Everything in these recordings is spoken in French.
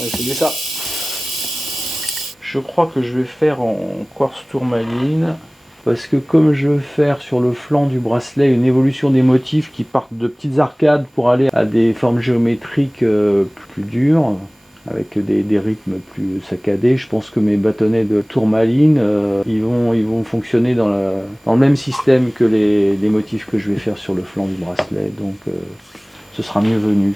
On va essayer ça. Je crois que je vais faire en quartz tourmaline. Parce que comme je veux faire sur le flanc du bracelet une évolution des motifs qui partent de petites arcades pour aller à des formes géométriques plus dures, avec des rythmes plus saccadés, je pense que mes bâtonnets de tourmaline, ils vont fonctionner dans le même système que les motifs que je vais faire sur le flanc du bracelet, donc ce sera mieux venu.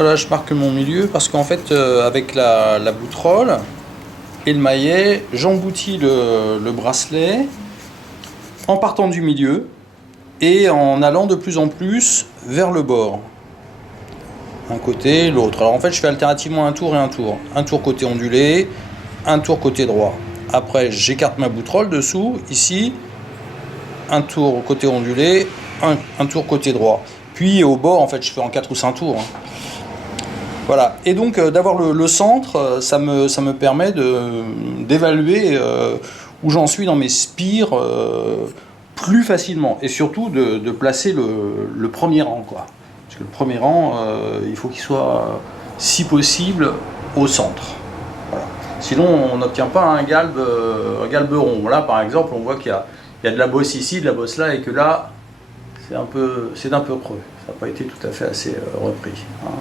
Voilà, je marque mon milieu parce qu'en fait, avec la bouterolle et le maillet, j'emboutis le bracelet en partant du milieu et en allant de plus en plus vers le bord. Un côté, l'autre. Alors en fait, je fais alternativement un tour et un tour. Un tour côté ondulé, un tour côté droit. Après, j'écarte ma bouterolle dessous, ici, un tour côté ondulé, un tour côté droit. Puis au bord, en fait, je fais en 4 ou 5 tours. Voilà. Et donc, d'avoir le centre, ça me permet d'évaluer où j'en suis dans mes spires plus facilement. Et surtout, de placer le premier rang, quoi. Parce que le premier rang, il faut qu'il soit, si possible, au centre. Voilà. Sinon, on n'obtient pas un galbe rond. Là, par exemple, on voit qu'il y a de la bosse ici, de la bosse là, et que là, c'est d'un peu creux. Ça n'a pas été tout à fait assez repris. Hein.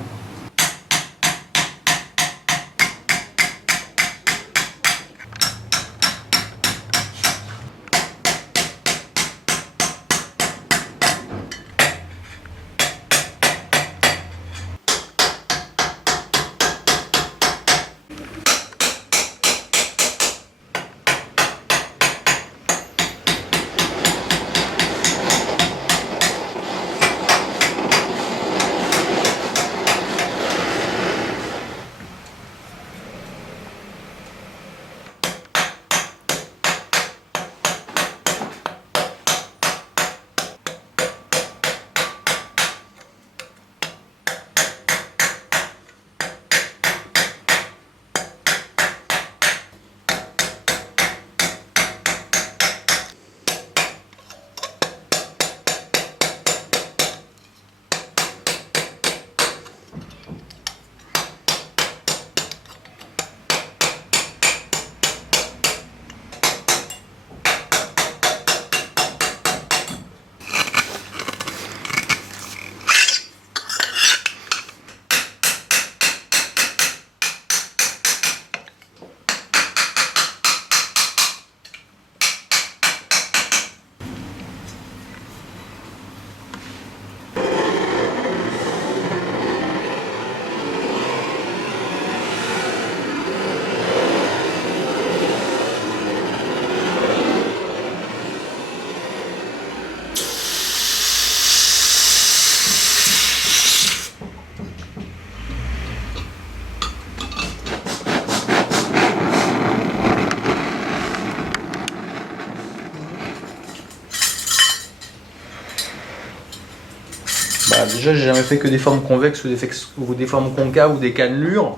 Déjà, j'ai jamais fait que des formes convexes ou des formes concaves ou des cannelures.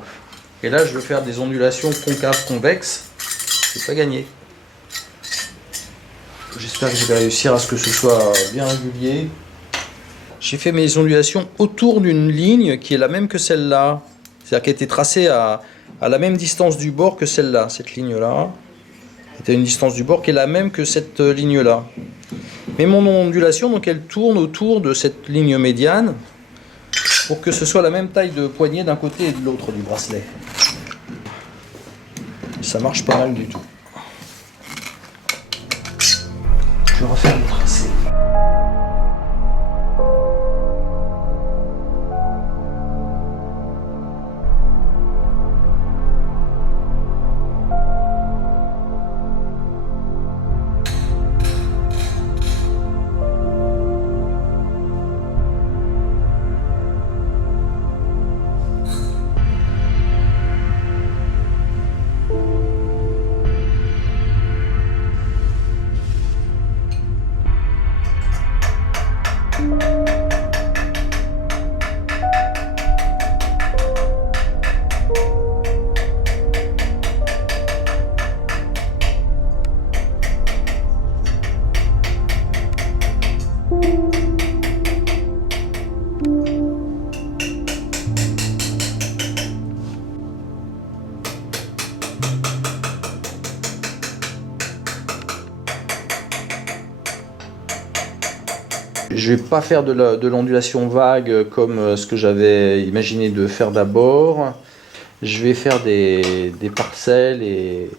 Et là, je veux faire des ondulations concaves convexes. C'est pas gagné. J'espère que je vais réussir à ce que ce soit bien régulier. J'ai fait mes ondulations autour d'une ligne qui est la même que celle-là. C'est-à-dire qu'elle a été tracée à la même distance du bord que celle-là. Cette ligne-là est à une distance du bord qui est la même que cette ligne-là. Mais mon ondulation, donc, elle tourne autour de cette ligne médiane pour que ce soit la même taille de poignée d'un côté et de l'autre du bracelet. Ça marche pas mal du tout. Je vais refaire le tracé. Je vais pas faire de l'ondulation vague comme ce que j'avais imaginé de faire d'abord. Je vais faire des parcelles et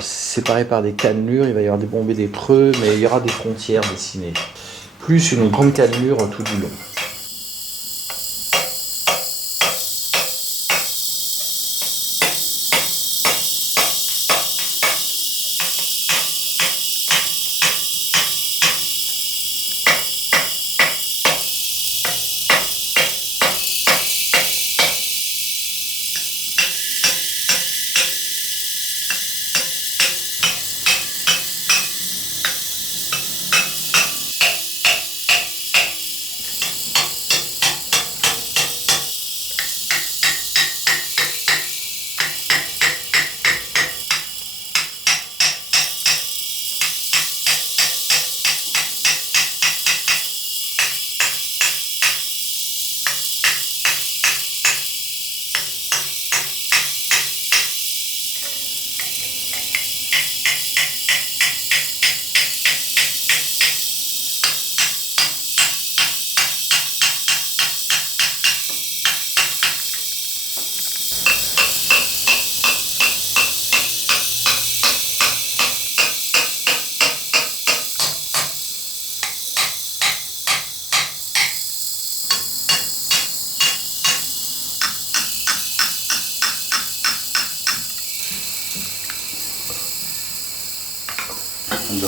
séparées par des cannelures. Il va y avoir des bombées, des creux, mais il y aura des frontières dessinées. Plus une grande cannelure tout du long.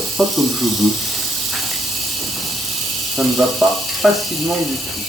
va pas comme je veux. Ça ne va pas facilement du tout.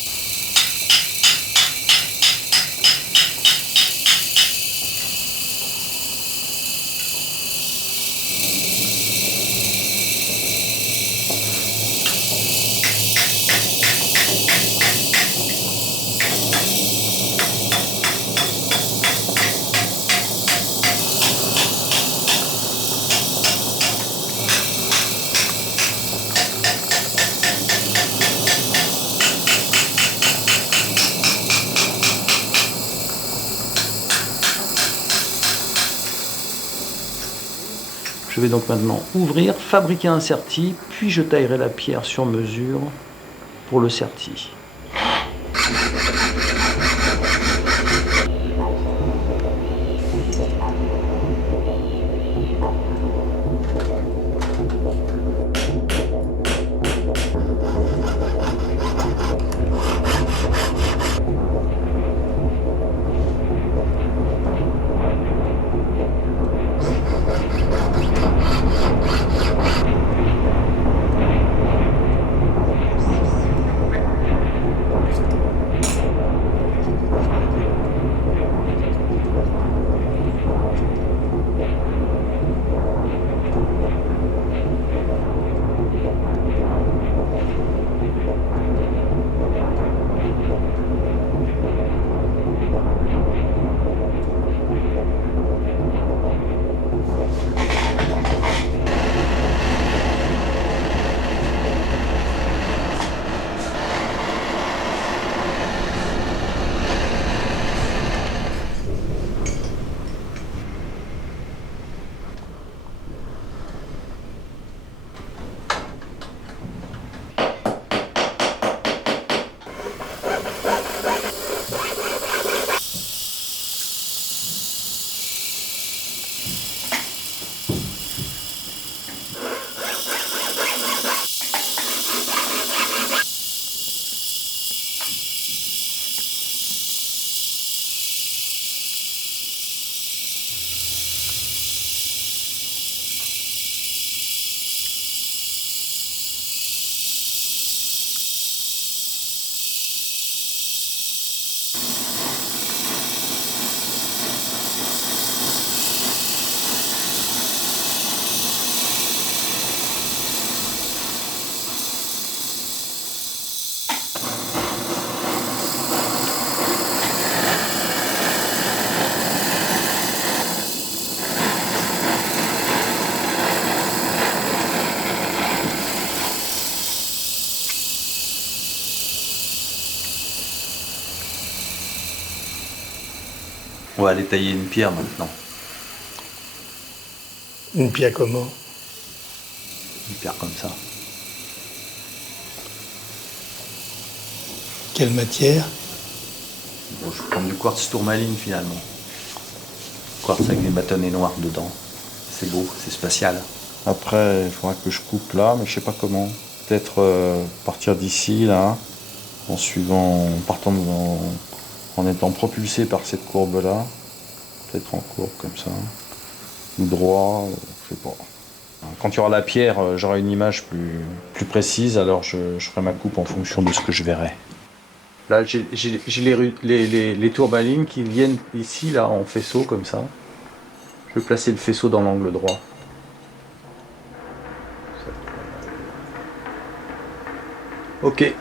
Je vais donc maintenant ouvrir, fabriquer un serti, puis je taillerai la pierre sur mesure pour le serti. On va aller tailler une pierre maintenant. Une pierre comment? Une pierre comme ça. Quelle matière? Bon, je vais prendre du quartz tourmaline finalement. Quartz avec des bâtonnets noirs dedans. C'est beau, c'est spatial. Après, il faudra que je coupe là, mais je sais pas comment. Peut-être partir d'ici, là, en suivant, en étant propulsé par cette courbe-là. Peut-être en courbe comme ça. Ou droit, je sais pas. Quand il y aura la pierre, j'aurai une image plus précise, alors je ferai ma coupe en fonction de ce que je verrai. Là, j'ai les tourmalines qui viennent ici, là, en faisceau, comme ça. Je vais placer le faisceau dans l'angle droit. Ok.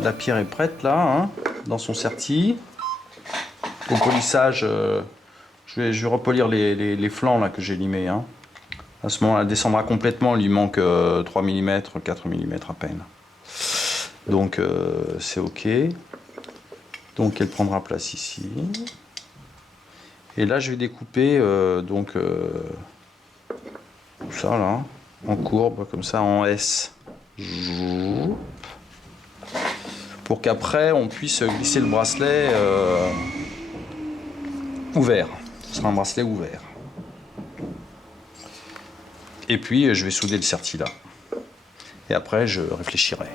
La pierre est prête là, hein, dans son serti. Au polissage, je vais repolir les flancs là, que j'ai limés. Hein. À ce moment-là, elle descendra complètement, il lui manque 3 mm, 4 mm à peine. Donc c'est ok. Donc elle prendra place ici. Et là je vais découper tout ça là, en courbe, comme ça, en S. Pour qu'après on puisse glisser le bracelet ouvert. Ce sera un bracelet ouvert. Et puis je vais souder le serti là. Et après je réfléchirai.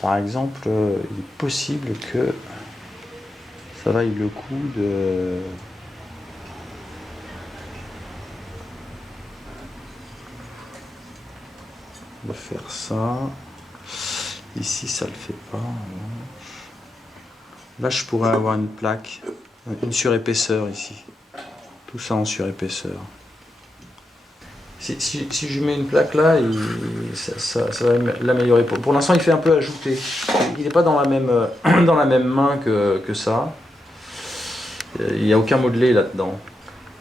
Par exemple, il est possible que ça vaille le coup de faire ça. Ici, ça le fait pas. Là, je pourrais avoir une plaque, une surépaisseur ici. Tout ça en surépaisseur. Si je mets une plaque là, ça va l'améliorer. Pour l'instant, il fait un peu ajouté. Il n'est pas dans la même, dans la même main que ça. Il n'y a aucun modelé là-dedans.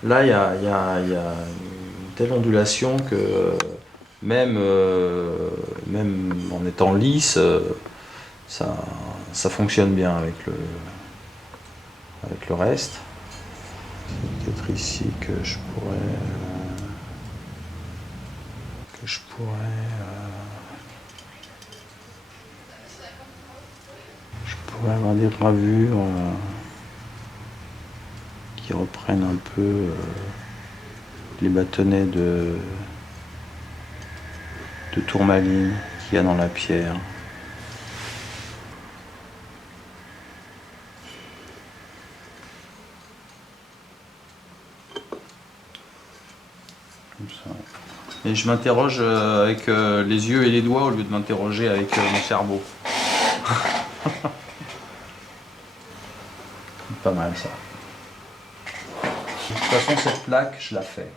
Là, il y a une telle ondulation que même en étant lisse, ça fonctionne bien avec le reste. C'est peut-être ici que je pourrais avoir des gravures qui reprennent un peu les bâtonnets de tourmaline qu'il y a dans la pierre. Comme ça. Et je m'interroge avec les yeux et les doigts au lieu de m'interroger avec mon cerveau. Pas mal ça. De toute façon, cette plaque, je la fais.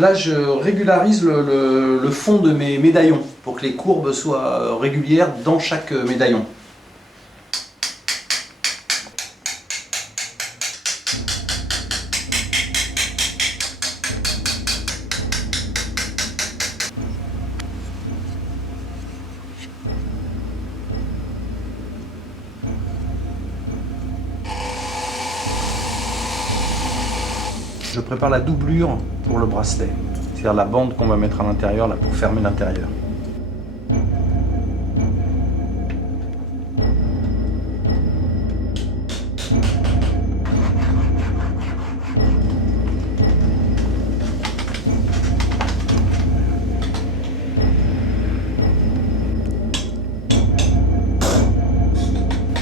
Là, je régularise le fond de mes médaillons pour que les courbes soient régulières dans chaque médaillon. Je prépare la doublure pour le bracelet, c'est-à-dire la bande qu'on va mettre à l'intérieur là pour fermer l'intérieur.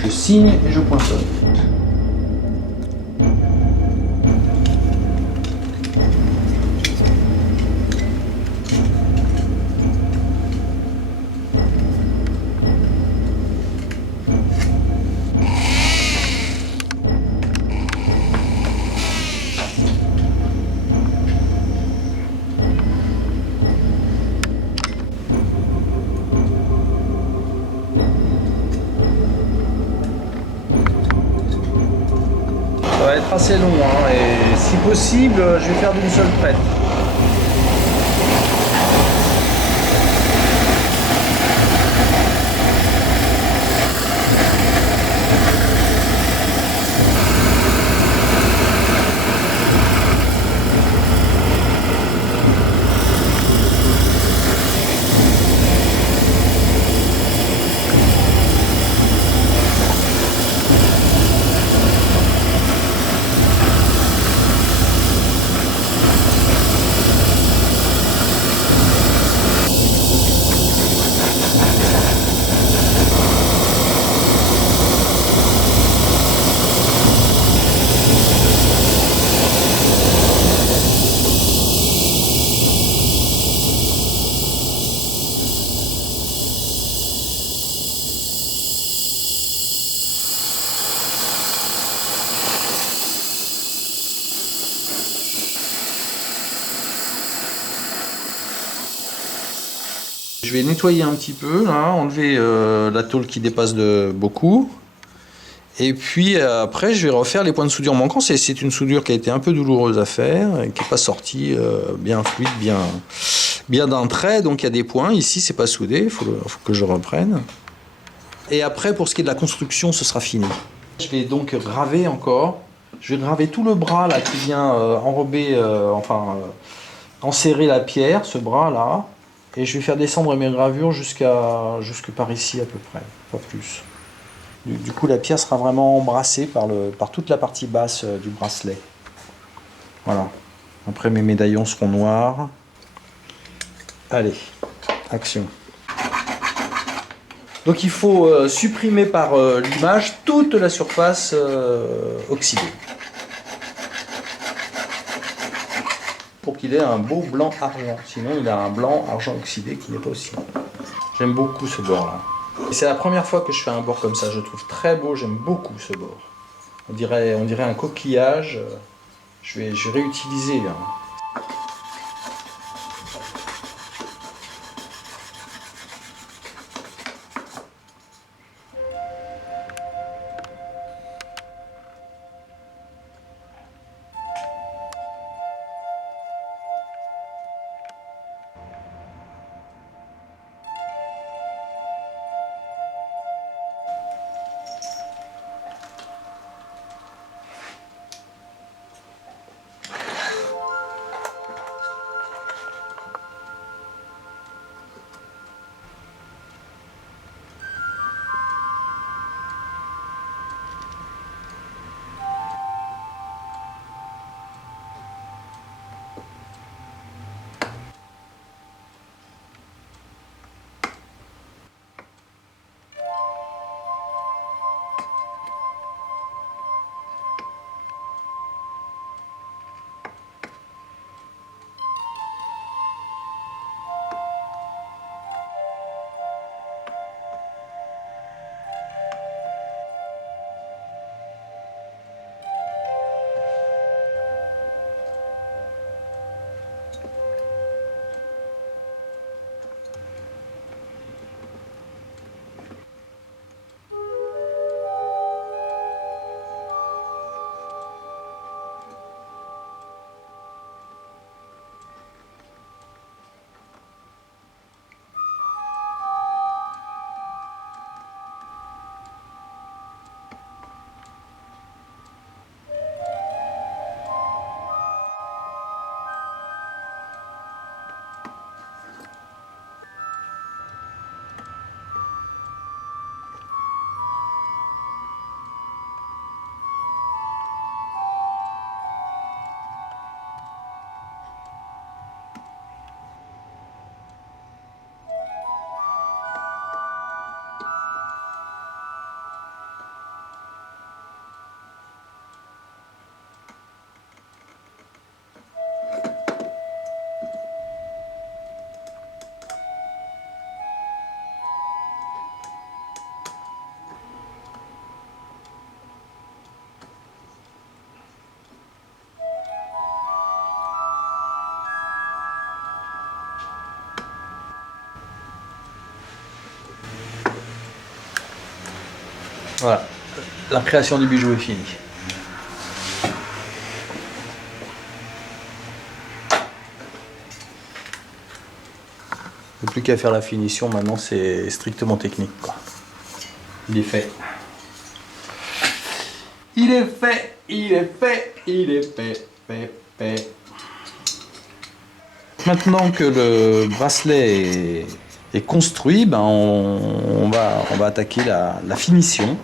Je signe et je poinçonne. Ça va être assez long, hein, et si possible, je vais faire d'une seule traite. Je vais nettoyer un petit peu, là, enlever la tôle qui dépasse de beaucoup. Et puis après, je vais refaire les points de soudure manquants. C'est une soudure qui a été un peu douloureuse à faire, et qui n'est pas sortie bien fluide, bien d'un trait, donc il y a des points. Ici, c'est pas soudé, il faut que je reprenne. Et après, pour ce qui est de la construction, ce sera fini. Je vais donc graver encore. Je vais graver tout le bras là qui vient enrober, enserrer la pierre, ce bras là. Et je vais faire descendre mes gravures jusque par ici à peu près, pas plus. Du coup, la pierre sera vraiment embrassée par toute la partie basse du bracelet. Voilà. Après, mes médaillons seront noirs. Allez, action. Donc il faut supprimer par l'image toute la surface oxydée. Pour qu'il ait un beau blanc argent. Sinon il a un blanc argent oxydé qui n'est pas aussi bon. J'aime beaucoup ce bord-là. C'est la première fois que je fais un bord comme ça. Je le trouve très beau, j'aime beaucoup ce bord. On dirait un coquillage. Je vais réutiliser. Hein. Voilà, la création du bijou est finie. Il n'y a plus qu'à faire la finition, maintenant c'est strictement technique, quoi. Il est fait. Il est fait, il est fait, il est fait. Maintenant que le bracelet est construit, ben on va attaquer la finition,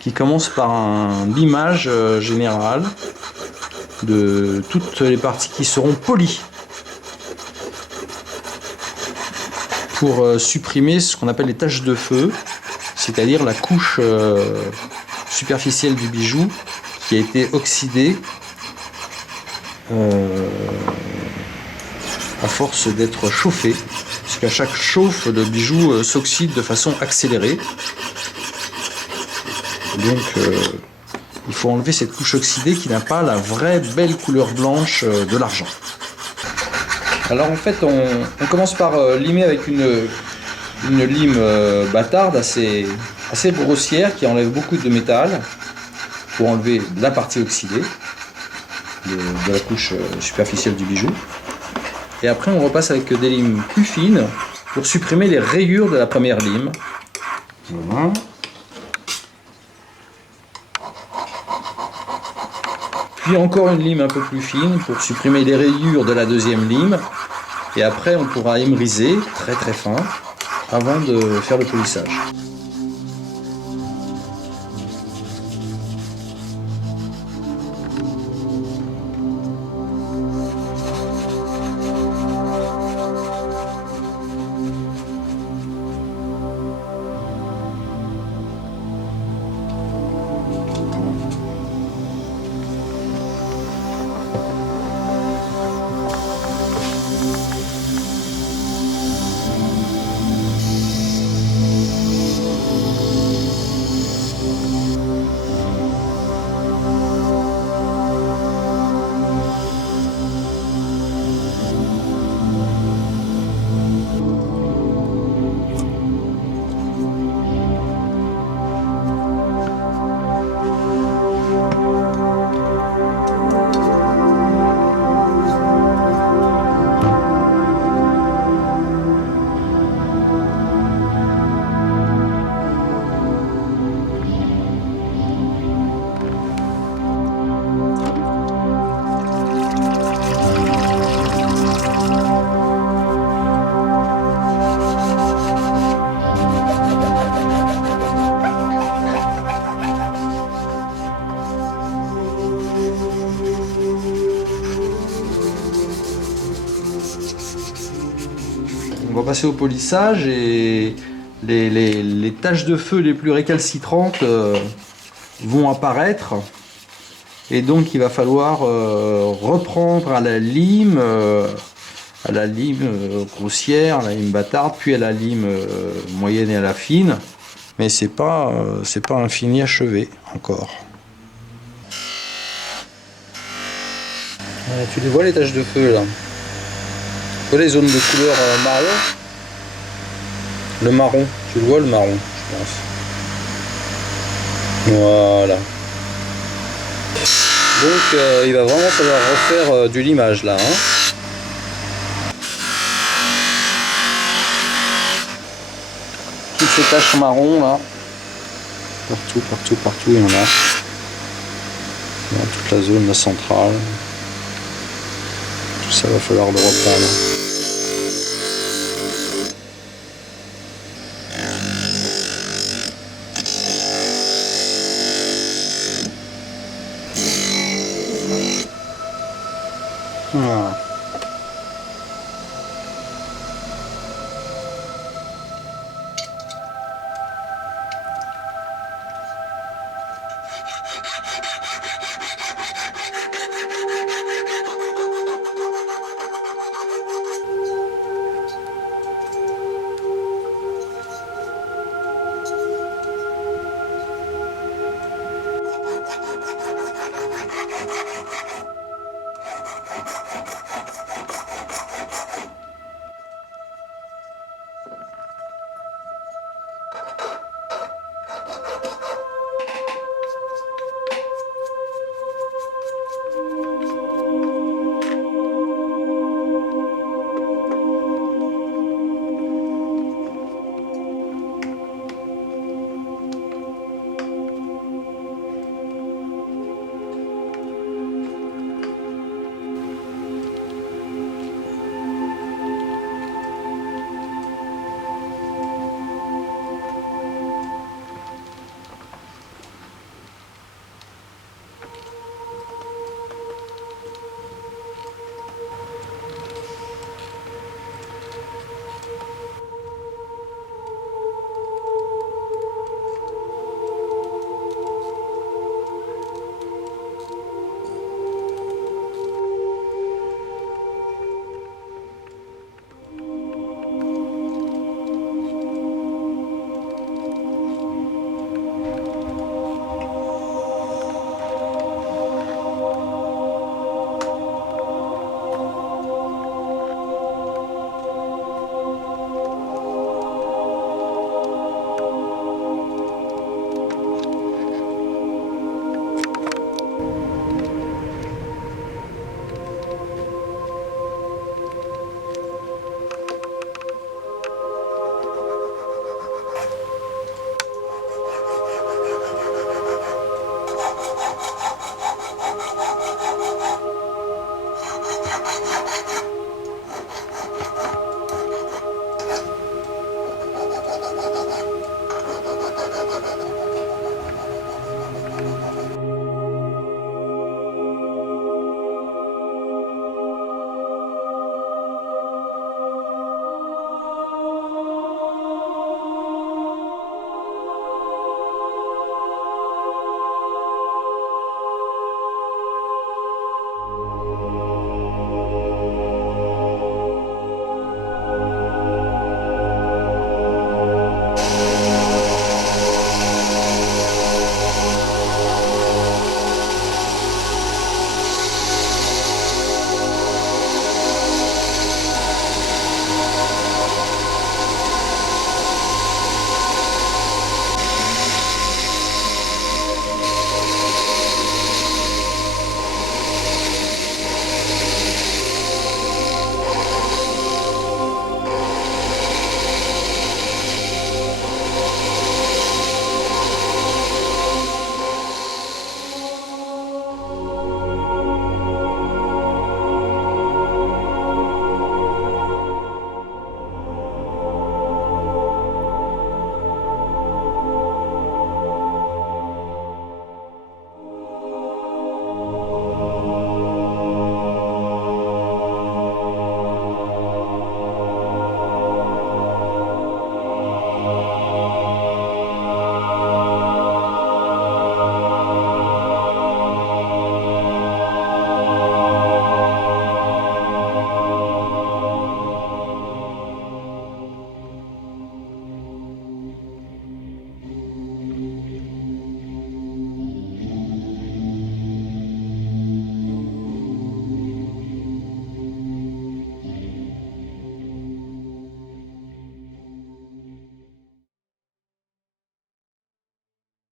qui commence par un limage général de toutes les parties qui seront polies pour supprimer ce qu'on appelle les taches de feu, c'est-à-dire la couche superficielle du bijou qui a été oxydée à force d'être chauffé, parce qu'à chaque chauffe le bijou s'oxyde de façon accélérée. Donc il faut enlever cette couche oxydée qui n'a pas la vraie belle couleur blanche de l'argent. Alors en fait on commence par limer avec une lime bâtarde assez grossière qui enlève beaucoup de métal pour enlever la partie oxydée de la couche superficielle du bijou. Et après on repasse avec des limes plus fines pour supprimer les rayures de la première lime. Voilà. Puis encore une lime un peu plus fine pour supprimer les rayures de la deuxième lime. Et après on pourra émeriser très très fin avant de faire le polissage. On va passer au polissage et les taches de feu les plus récalcitrantes vont apparaître. Et donc il va falloir reprendre à la lime grossière, à la lime bâtarde, puis à la lime moyenne et à la fine. Mais c'est pas un fini achevé encore. Voilà, tu les vois les taches de feu là. Tu vois les zones de couleur marron? Le marron, tu le vois le marron, je pense. Voilà. Donc il va vraiment falloir refaire du limage là. Toutes ces taches marron là. Partout, il y en a. Dans toute la zone centrale. Tout ça va falloir le reprendre. Voilà.